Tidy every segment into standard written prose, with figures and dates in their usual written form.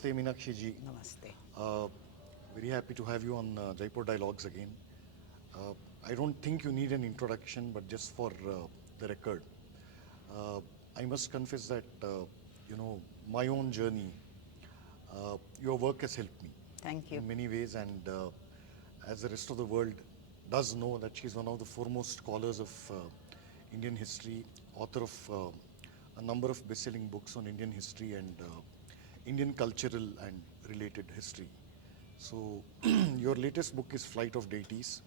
Namaste, Meenakshi Ji. Namaste. Very happy to have you on Jaipur Dialogues again. I don't think you need an introduction, but just for the record, I must confess that, my own journey, your work has helped me Thank you. in many ways, and as the rest of the world does know that she's one of the foremost scholars of Indian history, author of a number of best-selling books on Indian history and Indian cultural and related history. So your latest book is Flight of Deities,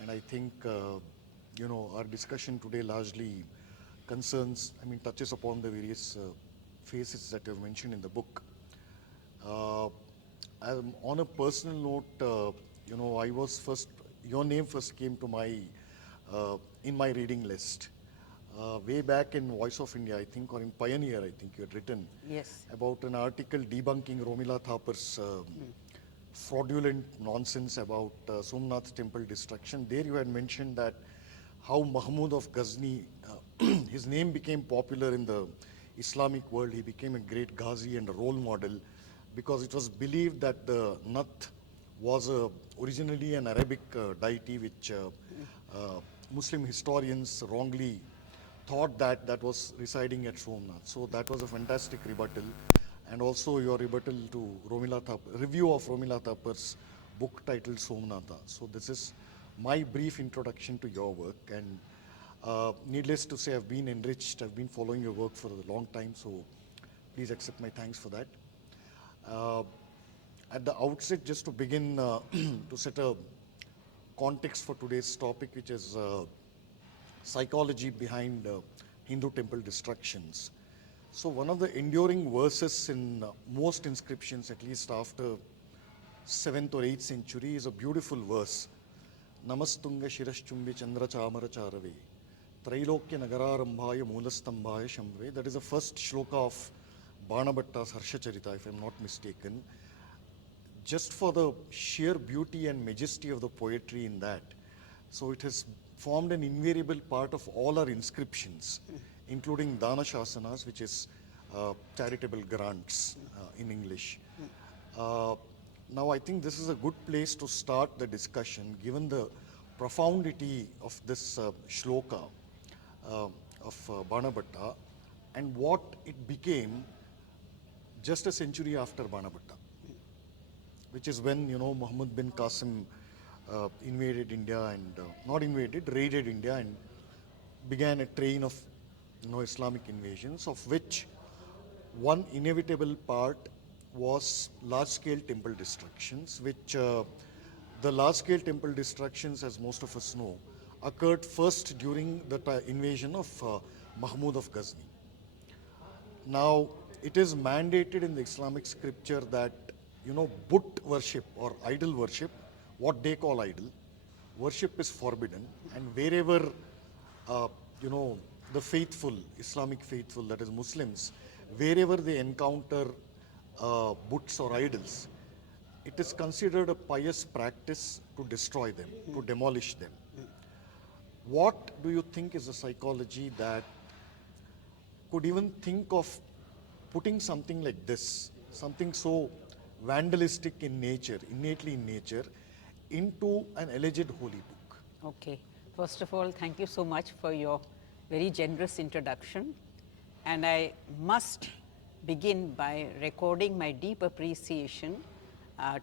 and I think our discussion today largely touches upon the various phases that you have mentioned in the book. On a personal note, I was first, your name first came to my, in my reading list. Way back in Voice of India, I think, or in Pioneer, I think you had written Yes. about an article debunking Romila Thapar's fraudulent nonsense about Somnath temple destruction. There you had mentioned that how Mahmud of Ghazni, his name became popular in the Islamic world. He became a great Ghazi and a role model because it was believed that the Nath was originally an Arabic deity which Muslim historians wrongly thought that that was residing at Somnath. So that was a fantastic rebuttal. And also your rebuttal to Romila Thapar, review of Romila Thapar's book titled Somnatha. So this is my brief introduction to your work, and needless to say, I've been enriched. I've been following your work for a long time, so please accept my thanks for that. At the outset, just to begin, to set a context for today's topic, which is psychology behind Hindu temple destructions. So one of the enduring verses in most inscriptions, at least after 7th or 8th century, is a beautiful verse. Namastunga Shirashchumbi Chandra Chamara Charave Trailokya Nagararambhaya Moolastambhaya Shamve. That is the first shloka of Banabhatta's Harshacharita, if I'm not mistaken. Just for the sheer beauty and majesty of the poetry in that. So it has formed an invariable part of all our inscriptions, including Dana Shasanas, which is charitable grants in English. Now I think this is a good place to start the discussion, given the profundity of this shloka of Banabhatta and what it became just a century after Banabhatta, which is when, Muhammad bin Qasim invaded India and, not invaded, raided India and began a train of, Islamic invasions, of which one inevitable part was large-scale temple destructions, which the large-scale temple destructions, as most of us know, occurred first during the invasion of Mahmud of Ghazni. Now, it is mandated in the Islamic scripture that, But worship or idol worship, what they call idol, worship is forbidden, and wherever, the faithful, Islamic faithful, that is Muslims, wherever they encounter buts or idols, it is considered a pious practice to destroy them, to demolish them. What do you think is the psychology that could even think of putting something like this, something so vandalistic in nature, innately in nature, into an alleged holy book? Okay. First of all, thank you so much for your very generous introduction. And I must begin by recording my deep appreciation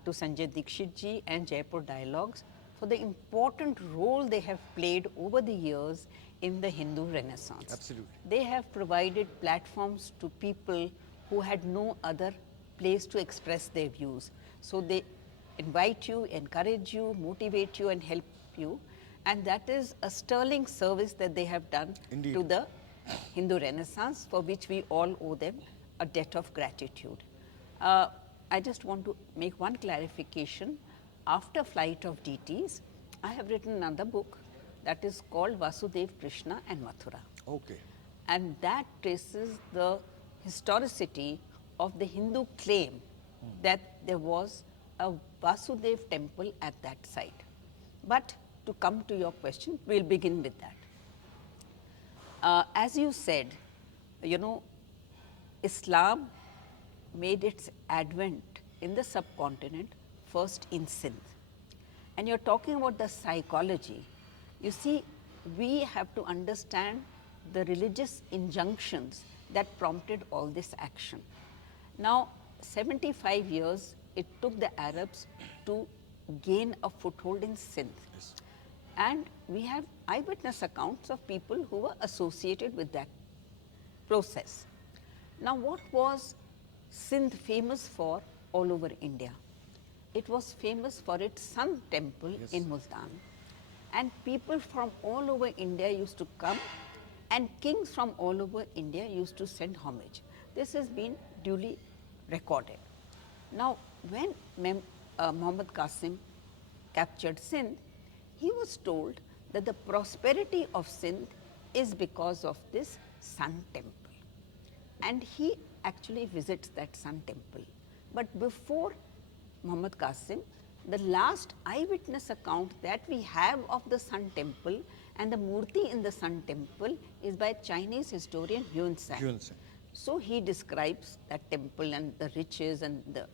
to Sanjay Dikshit ji and Jaipur Dialogues for the important role they have played over the years in the Hindu Renaissance. Absolutely. They have provided platforms to people who had no other place to express their views. So they invite you, encourage you, motivate you and help you, and that is a sterling service that they have done Indeed. to the Hindu Renaissance, for which we all owe them a debt of gratitude. I just want to make one clarification. After Flight of Deities, I have written another book that is called Vasudev, Krishna and Mathura. Okay. And that traces the historicity of the Hindu claim that there was a Vasudev temple at that site. But to come to your question, we'll begin with that. As you said, Islam made its advent in the subcontinent, first in Sindh. And you're talking about the psychology. You see, we have to understand the religious injunctions that prompted all this action. Now, 75 years it took the Arabs to gain a foothold in Sindh. Yes. And we have eyewitness accounts of people who were associated with that process. Now, what was Sindh famous for all over India? It was famous for its sun temple Yes. in Multan. And people from all over India used to come, and kings from all over India used to send homage. This has been duly recorded. Now, when Muhammad Qasim captured Sindh, he was told that the prosperity of Sindh is because of this sun temple. And he actually visits that sun temple. But before Muhammad Qasim, the last eyewitness account that we have of the sun temple and the murti in the sun temple is by Chinese historian Yuan Sang. Yuan Sang. So he describes that temple and the riches and the,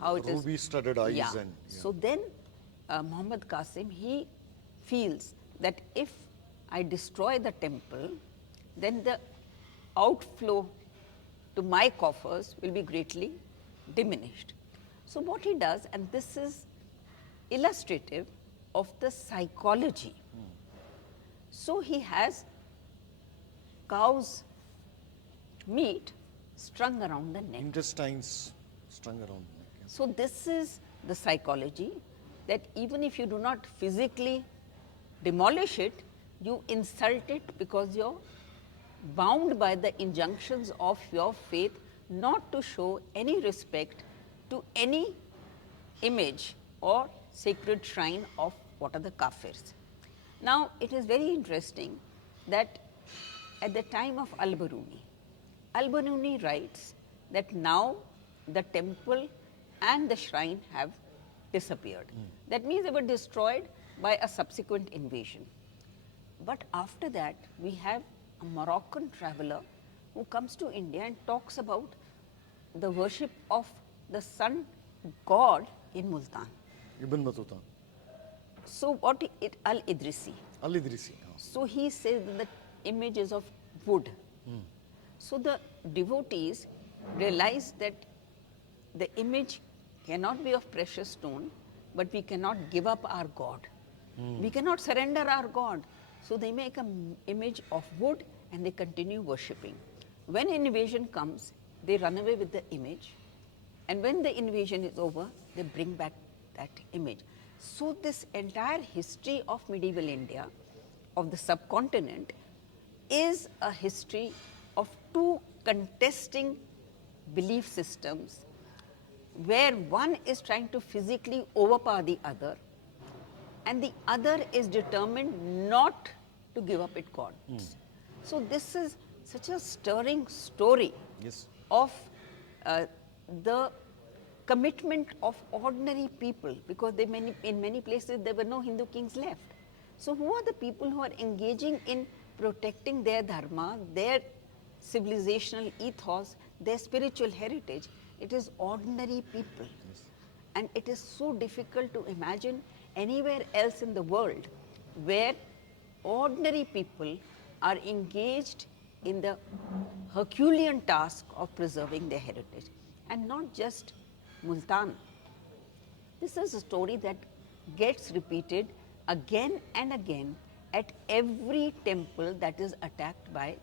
how the it is. ruby-studded eyes Yeah. and So then Muhammad Qasim, he feels that if I destroy the temple, then the outflow to my coffers will be greatly diminished. So what he does, and this is illustrative of the psychology. So he has cow's meat strung around the neck. intestines strung around the neck. So this is the psychology, that even if you do not physically demolish it, you insult it because you're bound by the injunctions of your faith not to show any respect to any image or sacred shrine of what are the kafirs. Now, it is very interesting that at the time of Al-Biruni writes that now the temple and the shrine have disappeared. That means they were destroyed by a subsequent invasion. But after that, we have a Moroccan traveler who comes to India and talks about the worship of the sun god in Multan. Ibn Battuta. So what it Al-Idrisi. Al-Idrisi. So he says that the image is of wood. So the devotees realize that the image cannot be of precious stone, but we cannot give up our God. We cannot surrender our God. So they make an image of wood and they continue worshipping. When invasion comes, they run away with the image. And when the invasion is over, they bring back that image. So this entire history of medieval India, of the subcontinent, is a history of two contesting belief systems, where one is trying to physically overpower the other, and the other is determined not to give up its God. So this is such a stirring story Yes. of the commitment of ordinary people, because in many places there were no Hindu kings left. So who are the people who are engaging in protecting their dharma, their civilizational ethos, their spiritual heritage? It is ordinary people. And it is so difficult to imagine anywhere else in the world where ordinary people are engaged in the Herculean task of preserving their heritage. And not just Multan. This is a story that gets repeated again and again at every temple that is attacked by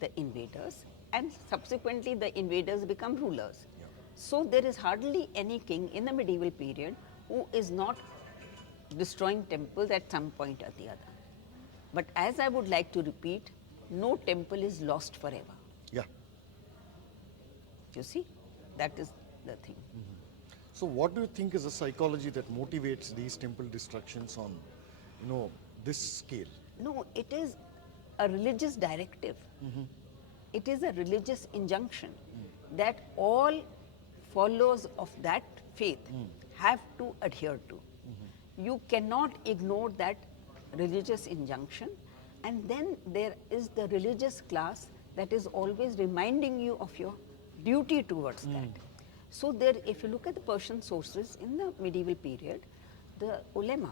the invaders, and subsequently the invaders become rulers. So there is hardly any king in the medieval period who is not destroying temples at some point or the other. But as I would like to repeat, no temple is lost forever. Yeah. You see, that is the thing. So what do you think is the psychology that motivates these temple destructions on, this scale? No, it is a religious directive. It is a religious injunction that all followers of that faith have to adhere to. You cannot ignore that religious injunction, and then there is the religious class that is always reminding you of your duty towards that. So there, if you look at the Persian sources in the medieval period, the ulema,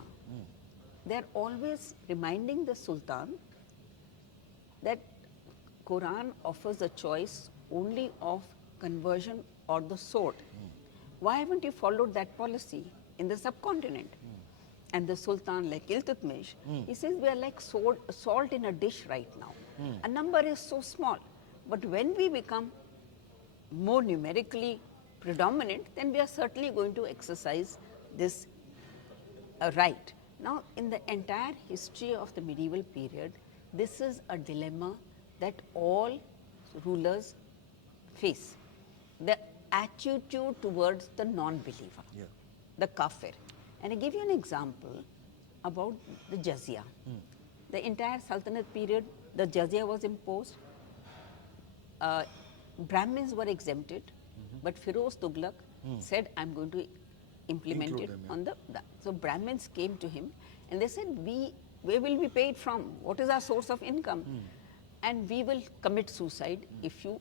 they're always reminding the Sultan that Quran offers a choice only of conversion or the sword. Why haven't you followed that policy in the subcontinent? And the Sultan, like Iltutmish, he says we are like salt in a dish right now. A number is so small, but when we become more numerically predominant, then we are certainly going to exercise this right. Now, in the entire history of the medieval period, this is a dilemma that all rulers face. The attitude towards the non-believer, the kafir. And I give you an example about the jizya. The entire Sultanate period, the jizya was imposed. Brahmins were exempted, but Firoz Tughlaq said, I'm going to implement Include it them, on the. So Brahmins came to him and they said, where will we pay it from? What is our source of income? And we will commit suicide if you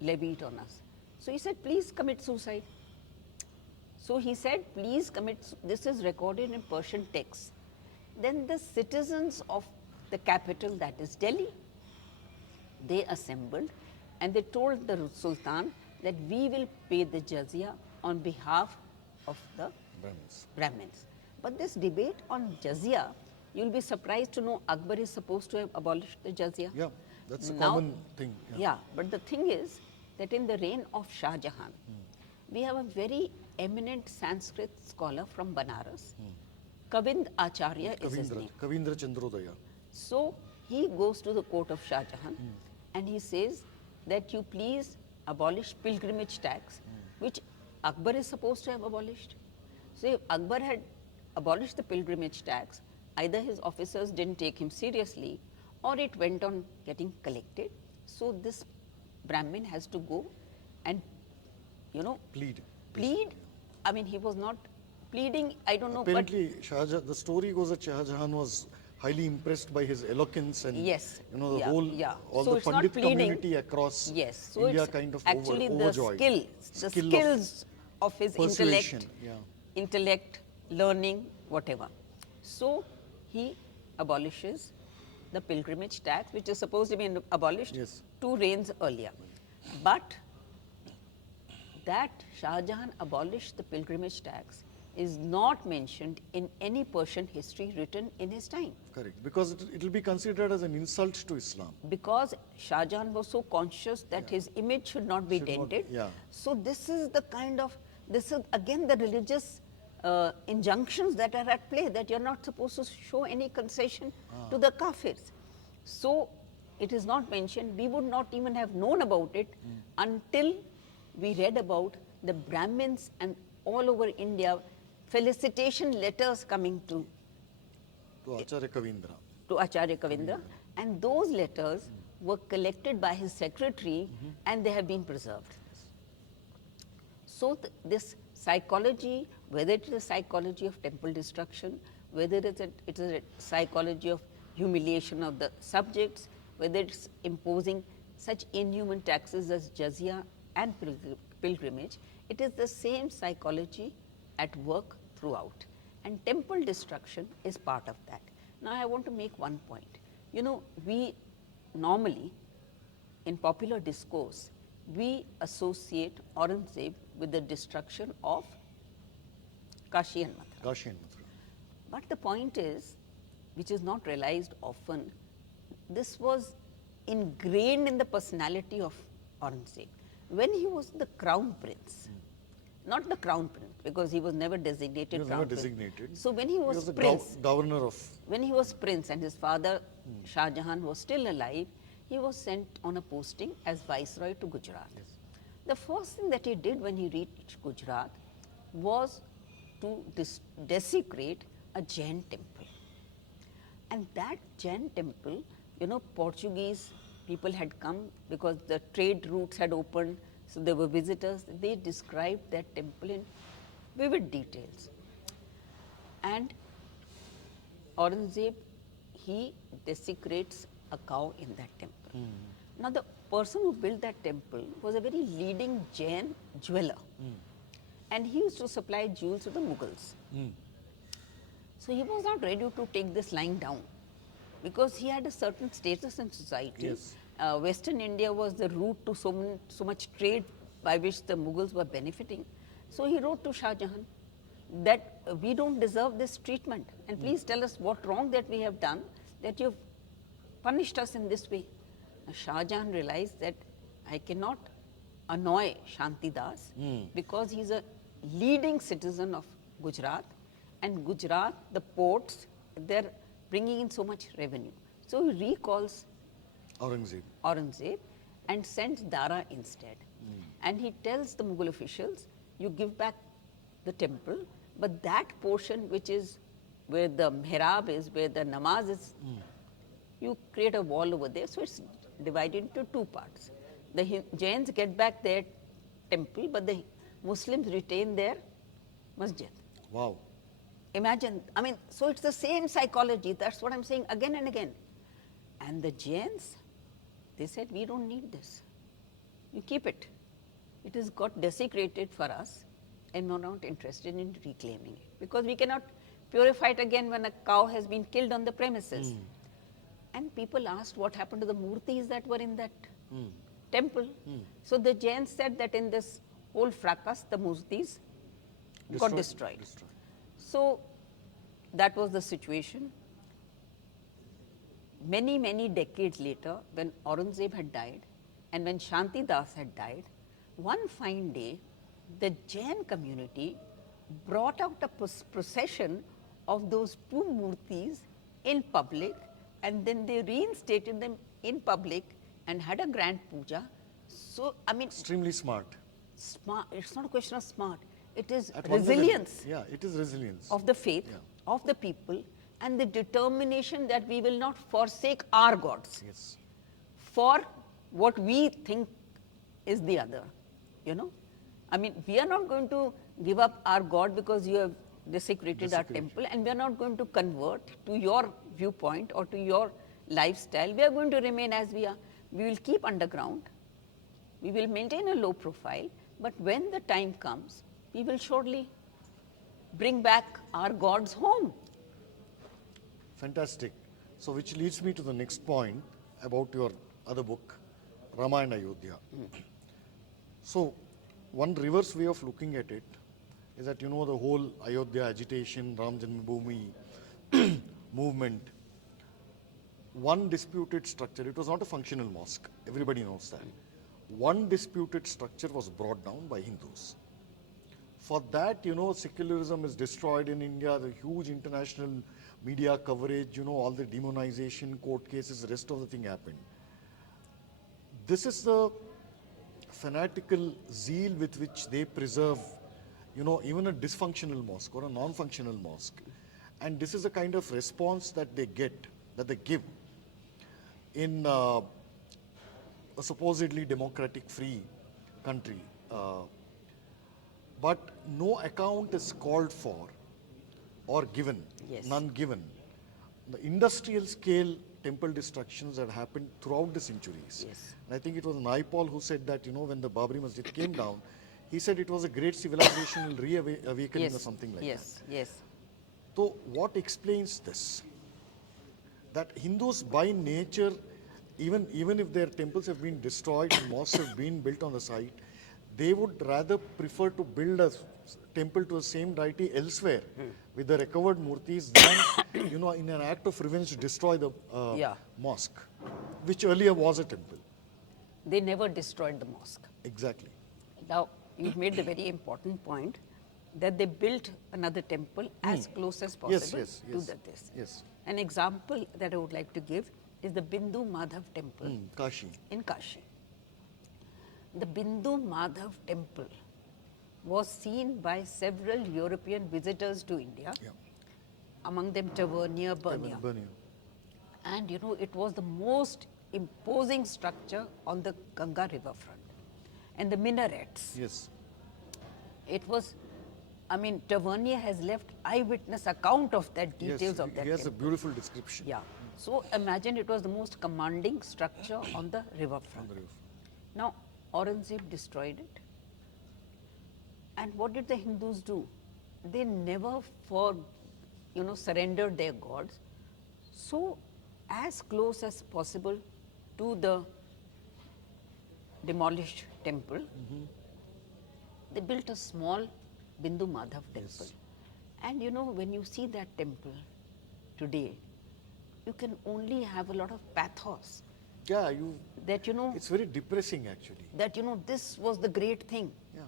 levy it on us. So he said, please commit suicide. So he said, please commit, this is recorded in Persian texts. Then the citizens of the capital, that is Delhi, they assembled and they told the Sultan that we will pay the jizya on behalf of the Brahmins. But this debate on jizya, you'll be surprised to know Akbar is supposed to have abolished the jizya. Yeah, that's a Now, common thing. Yeah, but the thing is that in the reign of Shah Jahan, we have a very eminent Sanskrit scholar from Banaras. Kavind Acharya is his name. Kavindra Chandrodaya. So he goes to the court of Shah Jahan and he says that you please abolish pilgrimage tax, which Akbar is supposed to have abolished. So if Akbar had abolished the pilgrimage tax, either his officers didn't take him seriously or it went on getting collected. So this Brahmin has to go and, Plead. I mean, he was not pleading, I don't know. Apparently, the story goes that Shah Jahan was highly impressed by his eloquence and Yes. the Yeah, whole, yeah. all So the it's not Pandit pleading. community across So India it's kind of actually overjoyed. the skills of his persuasion, intellect, learning, whatever. So he abolishes the pilgrimage tax, which is supposed to be abolished 2 reigns earlier. But that Shah Jahan abolished the pilgrimage tax is not mentioned in any Persian history written in his time. Correct, because it will be considered as an insult to Islam. Because Shah Jahan was so conscious that his image should not be dented. So this is the kind of, this is again the religious injunctions that are at play, that you're not supposed to show any concession to the kafirs. So it is not mentioned. We would not even have known about it until we read about the Brahmins and all over India felicitation letters coming to Acharya Kavindra. Acharya Kavindra, and those letters were collected by his secretary and they have been preserved. So this psychology, whether it is a psychology of temple destruction, whether it is a psychology of humiliation of the subjects, whether it's imposing such inhuman taxes as jizya and pilgrimage, it is the same psychology at work throughout. And temple destruction is part of that. Now I want to make one point. We normally, in popular discourse, we associate Aurangzeb with the destruction of Kashi and Mathura. But the point is, which is not realized often, this was ingrained in the personality of Aurangzeb. When he was the crown prince, not the crown prince, because he was never designated He was crown never prince. designated. So when he was the prince, governor of. when he was prince and his father Shah Jahan was still alive, he was sent on a posting as viceroy to Gujarat. The first thing that he did when he reached Gujarat was to desecrate a Jain temple. And that Jain temple, Portuguese people had come because the trade routes had opened, so there were visitors. They described that temple in vivid details. And Aurangzeb, he desecrates a cow in that temple. Now the person who built that temple was a very leading Jain jeweler. And he used to supply jewels to the Mughals. So he was not ready to take this lying down because he had a certain status in society. Yes. Western India was the route to so much trade by which the Mughals were benefiting. So he wrote to Shah Jahan that we don't deserve this treatment, and please tell us what wrong that we have done that you've punished us in this way. Now, Shah Jahan realized that I cannot annoy Shanti Das because he's a leading citizen of Gujarat, and Gujarat, the ports, they're bringing in so much revenue. So he recalls Aurangzeb and sends Dara instead. And he tells the Mughal officials, you give back the temple, but that portion which is where the mihrab is, where the namaz is, you create a wall over there. So it's divided into two parts. The Jains get back their temple, but the Muslims retain their masjid. Wow. Imagine, I mean, so it's the same psychology. That's what I'm saying again and again. And the Jains, they said, we don't need this. You keep it. It has got desecrated for us, and we're not interested in reclaiming it. Because we cannot purify it again when a cow has been killed on the premises. And people asked what happened to the murtis that were in that temple. So the Jains said that in this whole fracas, the murtis got destroyed. So that was the situation. Many, many decades later, when Aurangzeb had died and when Shanti Das had died, one fine day, the Jain community brought out a procession of those two murtis in public, and then they reinstated them in public and had a grand puja. So, I mean, Extremely smart. Smart. It's not a question of smart. It is At one level, resilience yeah, it is resilience. of the faith, of the people, and the determination that we will not forsake our gods Yes. for what we think is the other. You know, I mean, we are not going to give up our God because you have desecrated our temple, and we are not going to convert to your viewpoint or to your lifestyle. We are going to remain as we are. We will keep underground. We will maintain a low profile, but when the time comes, we will surely bring back our gods home. Fantastic. So which leads me to the next point about your other book, Rama and Ayodhya. So one reverse way of looking at it is that, you know, the whole Ayodhya agitation, Ram Janmabhoomi movement, one disputed structure, it was not a functional mosque, everybody knows that. One disputed structure was brought down by Hindus. For that, you know, secularism is destroyed in India, the huge international media coverage, you know, all the demonization, court cases, the rest of the thing happened. This is the fanatical zeal with which they preserve, you know, even a dysfunctional mosque or a non-functional mosque. And this is a kind of response that they get, that they give in a supposedly democratic, free country. But no account is called for or given, none given. The industrial scale temple destructions that happened throughout the centuries. And I think it was Naipaul who said that, you know, when the Babri Masjid came down, he said it was a great civilizational reawakening or something like that. So what explains this? That Hindus by nature, even if their temples have been destroyed and mosques have been built on the site, they would rather prefer to build a temple to the same deity elsewhere with the recovered murtis than, you know, in an act of revenge destroy the mosque, which earlier was a temple. They never destroyed the mosque. Exactly. Now, you've made the very important point that they built another temple as close as possible to this. An example that I would like to give is the Bindu Madhav temple Kashi. in Kashi. The Bindu Madhav temple was seen by several European visitors to India, among them Tavernier, Bernier. And you know, it was the most imposing structure on the Ganga riverfront. And the minarets. It was, I mean, Tavernier has left eyewitness account of that, details of that He has temple. a beautiful description. So imagine it was the most commanding structure on the riverfront. Now, Aurangzeb destroyed it. And what did the Hindus do? They never surrendered their gods. So, as close as possible to the demolished temple, they built a small Bindu Madhav temple. And when you see that temple today, you can only have a lot of pathos. Yeah, that it's very depressing actually. That this was the great thing. Yeah.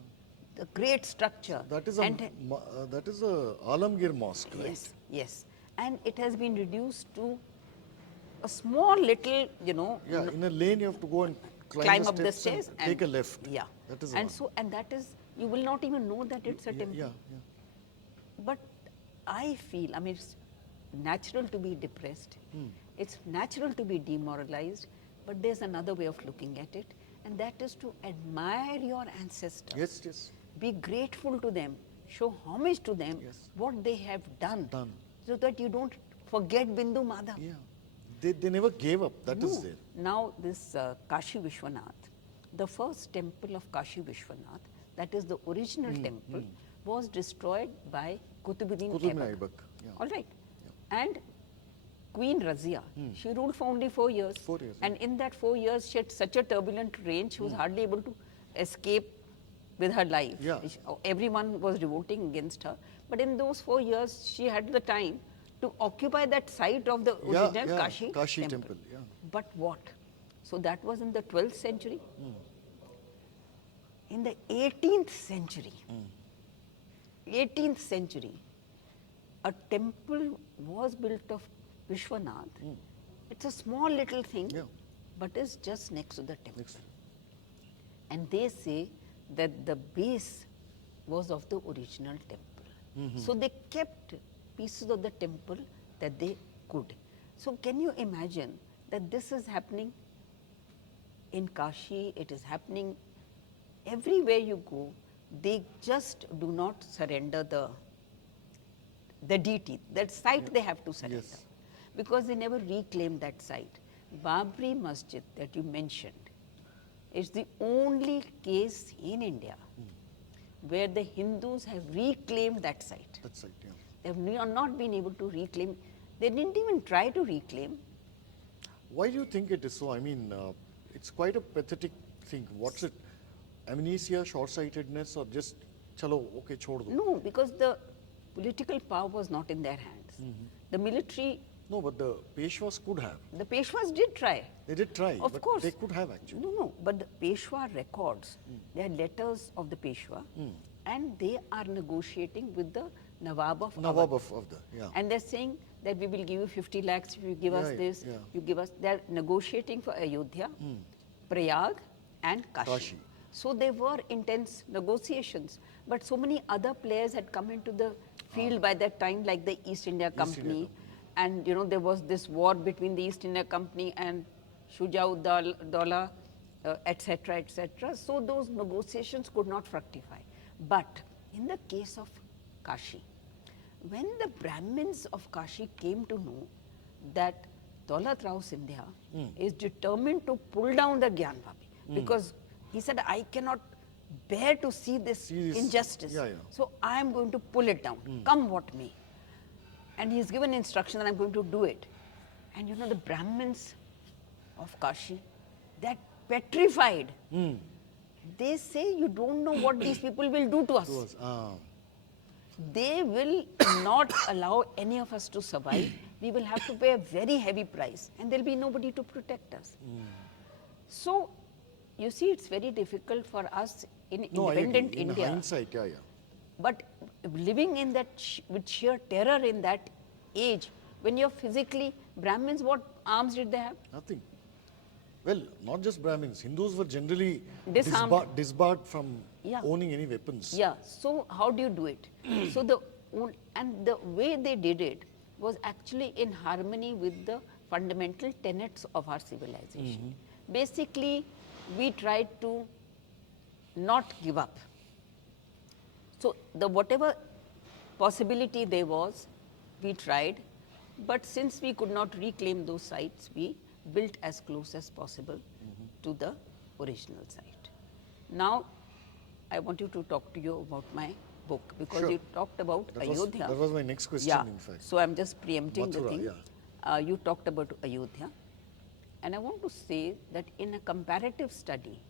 The great structure. That is a Alamgir mosque, right? Yes, yes. And it has been reduced to a small little, Yeah, in a lane you have to go and climb up the stairs and take a left. Yeah. That is and that is, you will not even know that it's a temple. Yeah. But I feel, it's natural to be depressed. It's natural to be demoralized. But there's another way of looking at it, and that is to admire your ancestors. Yes. Be grateful to them. Show homage to them, what they have done. So that you don't forget Bindu Madhav. Yeah. They never gave up. That is there. Now this Kashi Vishwanath, the first temple of Kashi Vishwanath, that is the original temple, was destroyed by Qutbuddin Aibak. Yeah. All right. Yeah. And Queen Razia, she ruled for only 4 years. 4 years. And in that 4 years, she had such a turbulent reign, she was hardly able to escape with her life. Yeah. Everyone was revolting against her. But in those 4 years, she had the time to occupy that site of the original Kashi temple. Yeah. But what? So that was in the 12th century. In the 18th century, 18th century, a temple was built of Vishwanath. It's a small little thing, but it's just next to the temple. And they say that the base was of the original temple. So they kept pieces of the temple that they could. So can you imagine that this is happening in Kashi, it is happening everywhere you go. They just do not surrender the deity. That site they have to surrender. Because they never reclaimed that site. Babri Masjid that you mentioned is the only case in India where the Hindus have reclaimed that site. That site, yeah. They have not been able to reclaim. They didn't even try to reclaim. Why do you think it is so? It's quite a pathetic thing. What's it? Amnesia, short-sightedness, or just, chalo, okay, chhod do? No, because the political power was not in their hands. The military... No, but the Peshwas could have. The Peshwas did try. They did try, of course. They could have actually. No, but the Peshwa records, they are letters of the Peshwa, and they are negotiating with the Nawab of the, yeah. And they're saying that we will give you 50 lakhs if you give us this, you give us, they're negotiating for Ayodhya, Prayag and Kashi. So there were intense negotiations, but so many other players had come into the field by that time, like the East India Company. And there was this war between the East India Company and Shuja'ud-Dawla, etc., etc. So those negotiations could not fructify. But in the case of Kashi, when the Brahmins of Kashi came to know that Daulat Rao Sindhya is determined to pull down the Gyanvapi, because he said, I cannot bear to see this injustice. So I am going to pull it down, come what may. And he's given instruction that I'm going to do it. And the Brahmins of Kashi, they're petrified. They say, you don't know what these people will do to us. They will not allow any of us to survive. We will have to pay a very heavy price, and there'll be nobody to protect us. So, you see, it's very difficult for us in independent India. In hindsight, But living in that with sheer terror in that age, when you're physically Brahmins, what arms did they have? Nothing. Well, not just Brahmins. Hindus were generally disbarred from owning any weapons. Yeah. So how do you do it? So the way they did it was actually in harmony with the fundamental tenets of our civilization. Basically, we tried to not give up. So whatever possibility there was, we tried, but since we could not reclaim those sites, we built as close as possible to the original site. Now, I want you to talk to you about my book, because Sure. you talked about Ayodhya. That was my next question, Yeah. in fact. So I'm just preempting the Mathura, thing. yeah. You talked about Ayodhya. And I want to say that in a comparative study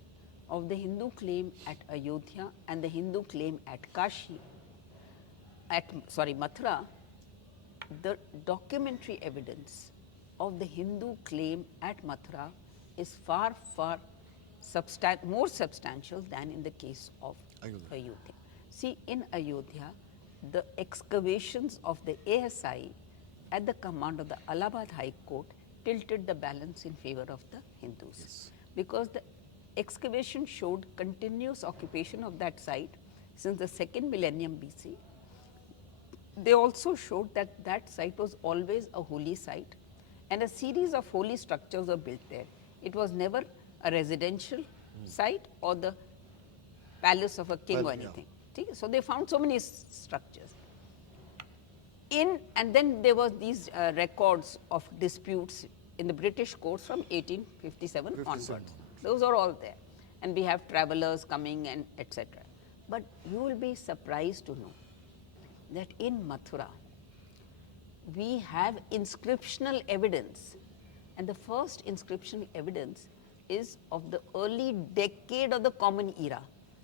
of the Hindu claim at Ayodhya and the Hindu claim at Kashi, Mathura, the documentary evidence of the Hindu claim at Mathura is far, far more substantial than in the case of Ayodhya. See, in Ayodhya, the excavations of the ASI at the command of the Allahabad High Court tilted the balance in favor of the Hindus. Because the excavation showed continuous occupation of that site since the 2nd millennium BC. They also showed that that site was always a holy site, and a series of holy structures were built there. It was never a residential site or the palace of a king or anything. So they found so many structures. And then there was these records of disputes in the British courts from 1857 onwards. Those are all there. And we have travelers coming and etc. But you will be surprised to know that in Mathura, we have inscriptional evidence. And the first inscriptional evidence is of the early decade of the Common Era.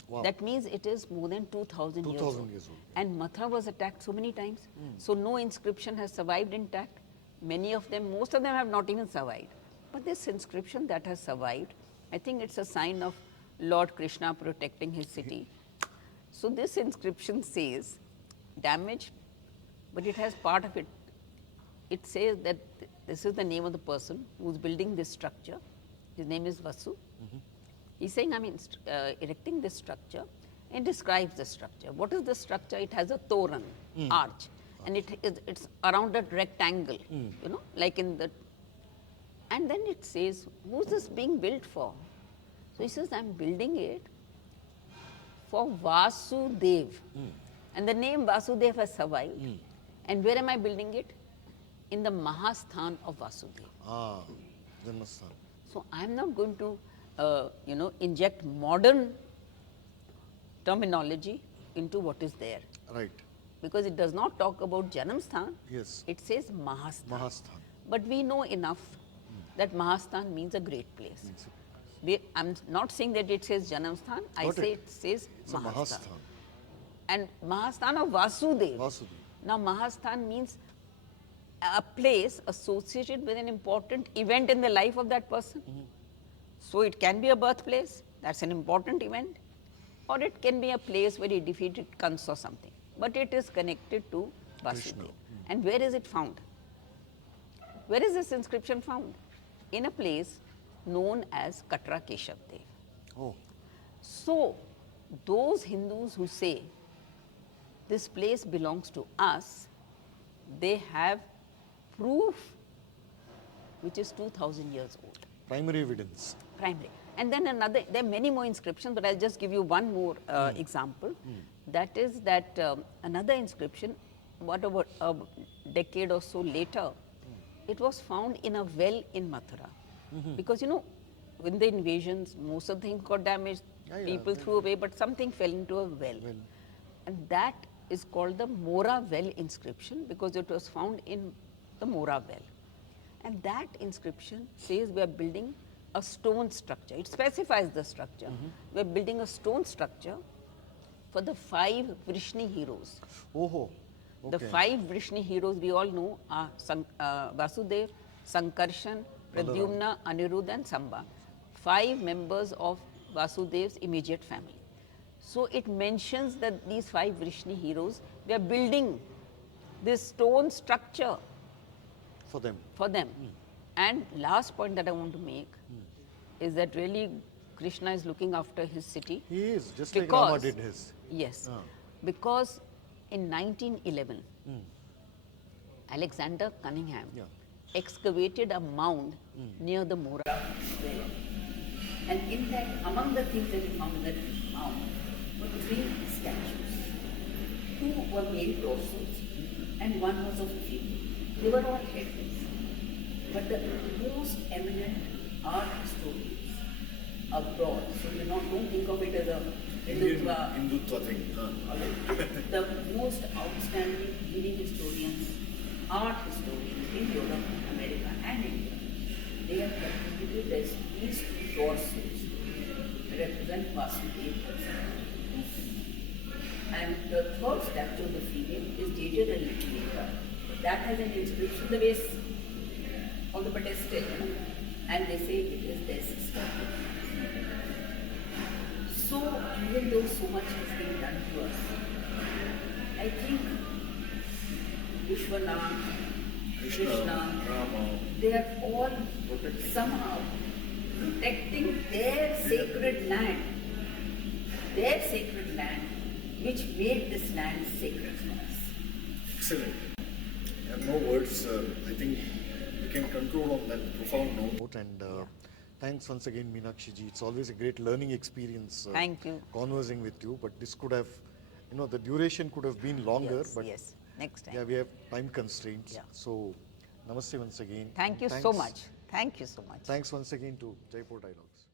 Wow. That means it is more than 2,000 years old. And Mathura was attacked so many times. So no inscription has survived intact. Many of them, most of them have not even survived. But this inscription that has survived, I think it's a sign of Lord Krishna protecting his city. So this inscription says, damaged, but it has part of it. It says that this is the name of the person who's building this structure. His name is Vasu. He's saying, I'm erecting this structure, and describes the structure. What is the structure? It has a toran, arch, and it's around a rectangle, you know, like in the. And then it says, who's this being built for? So he says, I'm building it for Vasudev. And the name Vasudev has survived. And where am I building it? In the Mahasthan of Vasudev. Janmasthan. So I'm not going to, inject modern terminology into what is there. Right. Because it does not talk about Janamsthan. Yes. It says Mahasthan. Mahasthan. But we know enough that Mahasthan means a great place. I'm not saying that it says Janamsthan. I say it says Mahasthan. And Mahasthan of Vasudev. Now Mahasthan means a place associated with an important event in the life of that person. So it can be a birthplace, that's an important event, or it can be a place where he defeated Kans or something. But it is connected to Vasudev. And where is it found? Where is this inscription found? In a place known as Katra Keshav Dev. Oh. So those Hindus who say this place belongs to us, they have proof which is 2,000 years old. Primary evidence. Primary. And then there are many more inscriptions, but I'll just give you one more example. That is that another inscription, about a decade or so later, it was found in a well in Mathura. Because, you know, in the invasions, most of the things got damaged, people threw away, but something fell into a well. And that is called the Mora well inscription because it was found in the Mora well. And that inscription says we are building a stone structure. It specifies the structure. We are building a stone structure for the 5 Vrishni heroes. Okay. The 5 Vrishni heroes we all know are Vasudev, Sankarshan, Pradyumna, Anirudh and Samba. 5 members of Vasudev's immediate family. So it mentions that these 5 Vrishni heroes, we are building this stone structure for them. And last point that I want to make is that really Krishna is looking after his city. He is, just like Rama did his. Yes, because in 1911, Alexander Cunningham excavated a mound near the Mora well. And in that, among the things that he found in that mound were 3 statues. 2 were male torsos and 1 was of female. They were all headless. But the most eminent art historians abroad. So you don't think of it as a Hindutva thing. The most outstanding leading historians, art historians in Europe, America and India, they have contributed as these two torsos represent vastly 8%. And the third statue of the female is dated a little later. That has an inscription, the base of the pedestal, and they say it is their sister. So even though so much has been done to us, I think Vishwanath, Krishna, Rama, they are all somehow protecting their sacred land, which made this land sacred for us. excellent. I have no words. I think we can conclude on that profound note. And thanks once again, Meenakshi ji. It's always a great learning experience. Thank you. Conversing with you, but this could have, the duration could have been longer. Yes, but yes. Next time. yeah, we have time constraints. Yeah. So, namaste once again. Thank you so Thanks. much. Thank you so much. Thanks once again to Jaipur Dialogues.